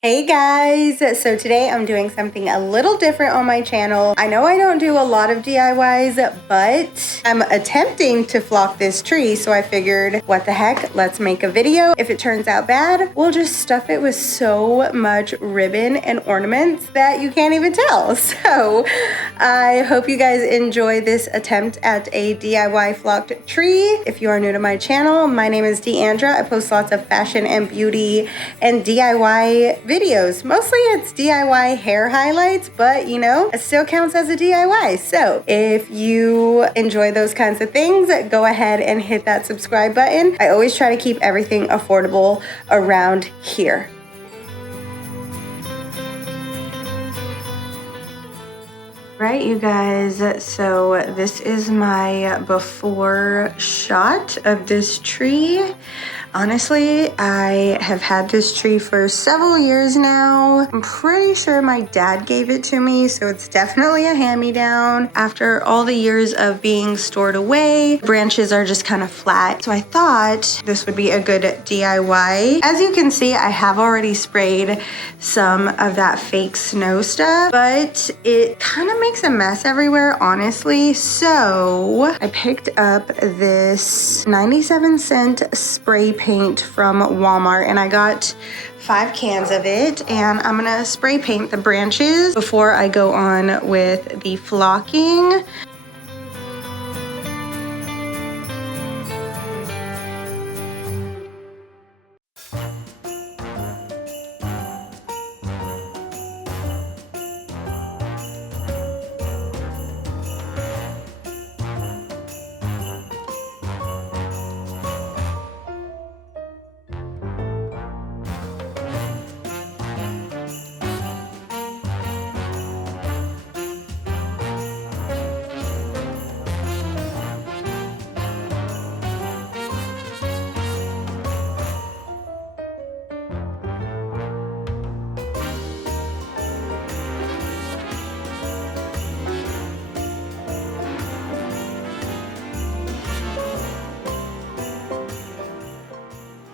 Hey guys, so today I'm doing something a little different on my channel. I know I don't do a lot of DIYs, but I'm attempting to flock this tree, so I figured, what the heck, let's make a video. If it turns out bad, we'll just stuff it with so much ribbon and ornaments that you can't even tell. So I hope you guys enjoy this attempt at a DIY flocked tree. If you are new to my channel, my name is Deandra. I post lots of fashion and beauty and DIY videos. Mostly it's DIY hair highlights, but you know, it still counts as a DIY. So if you enjoy those kinds of things, go ahead and hit that subscribe button. I always try to keep everything affordable around here. Right, you guys, so this is my before shot of this tree. Honestly, I have had this tree for several years now. I'm pretty sure my dad gave it to me, so it's definitely a hand-me-down. After all the years of being stored away, branches are just kind of flat. So I thought this would be a good DIY. As you can see, I have already sprayed some of that fake snow stuff, but it kind of makes a mess everywhere, honestly. So I picked up this 97-cent spray paint from Walmart, and I got 5 cans of it, and I'm gonna spray paint the branches before I go on with the flocking.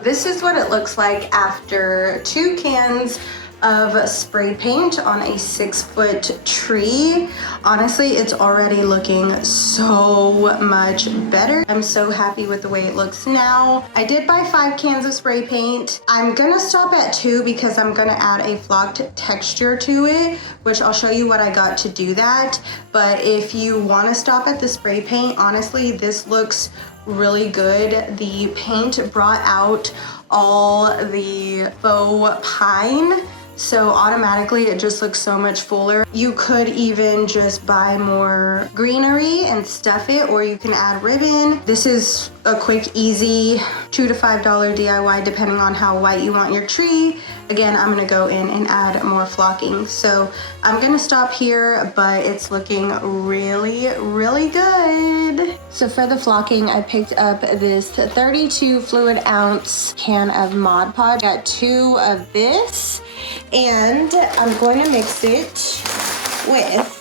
This is what it looks like after 2 cans of spray paint on a 6-foot tree. Honestly, it's already looking so much better. I'm so happy with the way it looks now. I did buy 5 cans of spray paint. I'm gonna stop at 2 because I'm gonna add a flocked texture to it, which I'll show you what I got to do that. But if you wanna stop at the spray paint, honestly, this looks really good. The paint brought out all the faux pine, so automatically it just looks so much fuller. You could even just buy more greenery and stuff it, or you can add ribbon. This is a quick, easy $2 to $5 DIY depending on how white you want your tree. Again, I'm gonna go in and add more flocking. So I'm gonna stop here, but it's looking really, really good. So for the flocking, I picked up this 32 fluid ounce can of Mod Podge. Got 2 of this, and I'm going to mix it with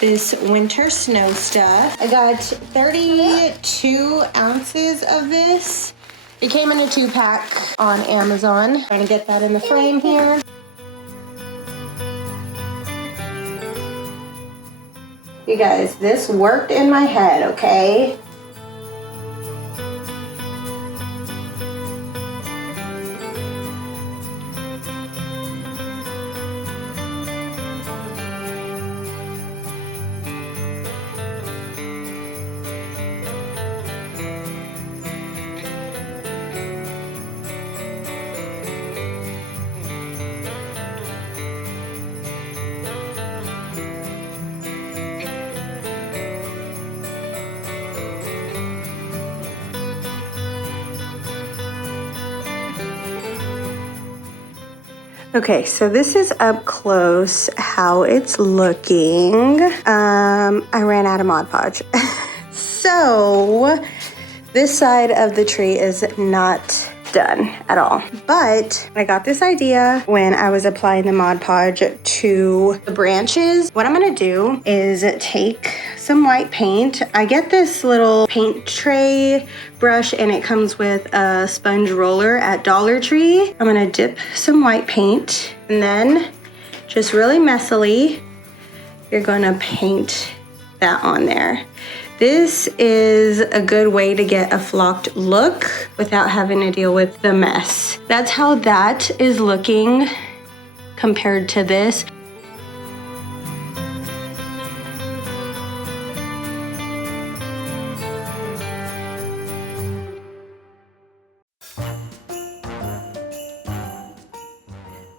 this winter snow stuff. I got 32 ounces of this. It came in a 2-pack on Amazon. Trying to get that in the frame here. You guys, this worked in my head, okay? Okay, so this is up close how it's looking. I ran out of Mod Podge. So this side of the tree is not done at all. But I got this idea when I was applying the Mod Podge to the branches. What I'm gonna do is take some white paint. I get this little paint tray brush and it comes with a sponge roller at Dollar Tree. I'm gonna dip some white paint and then just really messily, you're gonna paint that on there. This is a good way to get a flocked look without having to deal with the mess. That's how that is looking compared to this.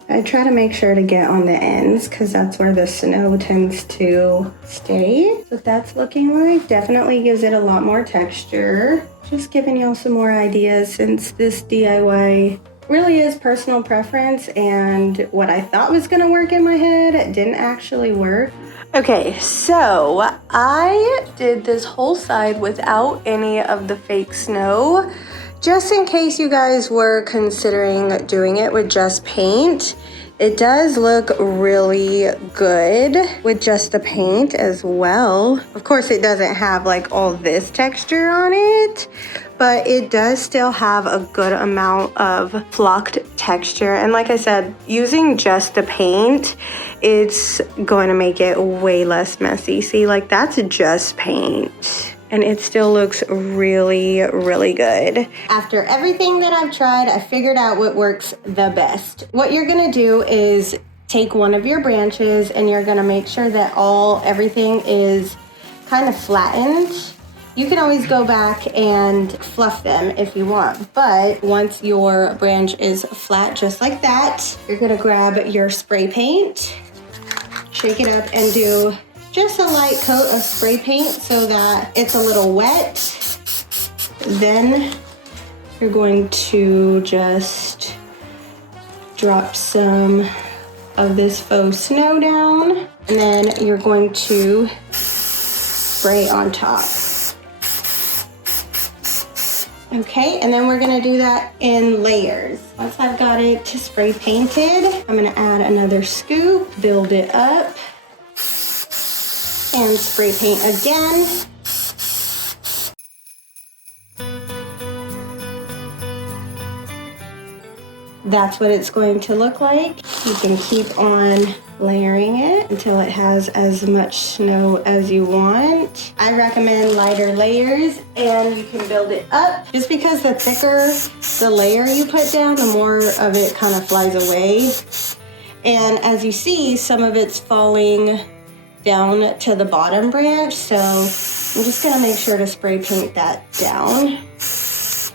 I try to make sure to get on the ends because that's where the snow tends to stay. So that's looking like, definitely gives it a lot more texture. Just giving y'all some more ideas since this DIY really is personal preference and what I thought was gonna work in my head didn't actually work. Okay, so I did this whole side without any of the fake snow. Just in case you guys were considering doing it with just paint, it does look really good with just the paint as well. Of course, it doesn't have like all this texture on it, but it does still have a good amount of flocked texture. And like I said, using just the paint, it's going to make it way less messy. See, like that's just paint. And it still looks really, really good. After everything that I've tried, I figured out what works the best. What you're gonna do is take one of your branches and you're gonna make sure that everything is kind of flattened. You can always go back and fluff them if you want, but once your branch is flat just like that, you're gonna grab your spray paint, shake it up and do just a light coat of spray paint so that it's a little wet. Then you're going to just drop some of this faux snow down, and then you're going to spray on top. Okay, and then we're gonna do that in layers. Once I've got it spray painted, I'm gonna add another scoop, build it up, and spray paint again. That's what it's going to look like. You can keep on layering it until it has as much snow as you want. I recommend lighter layers and you can build it up. Just because the thicker the layer you put down, the more of it kind of flies away. And as you see, some of it's falling down to the bottom branch, so I'm just gonna make sure to spray paint that down.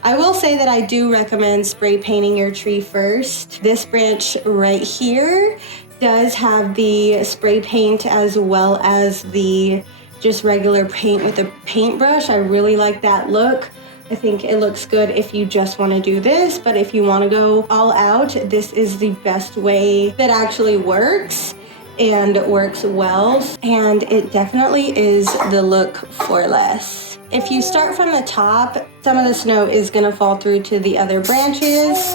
I will say that I do recommend spray painting your tree first. This branch right here does have the spray paint as well as the just regular paint with a paintbrush. I really like that look. I think it looks good if you just want to do this, but if you want to go all out, this is the best way that actually works and works well, and it definitely is the look for less. If you start from the top, some of the snow is gonna fall through to the other branches,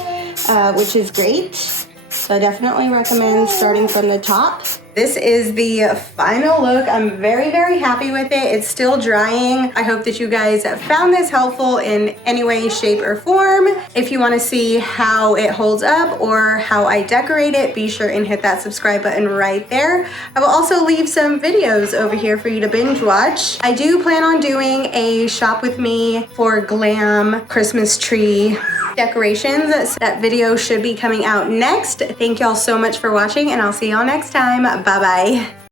which is great. So I definitely recommend starting from the top. This is the final look. I'm very, very happy with it. It's still drying. I hope that you guys found this helpful in any way, shape, or form. If you want to see how it holds up or how I decorate it, be sure and hit that subscribe button right there. I will also leave some videos over here for you to binge watch. I do plan on doing a shop with me for glam Christmas tree decorations. That video should be coming out next. Thank y'all so much for watching, and I'll see y'all next time. Bye-bye.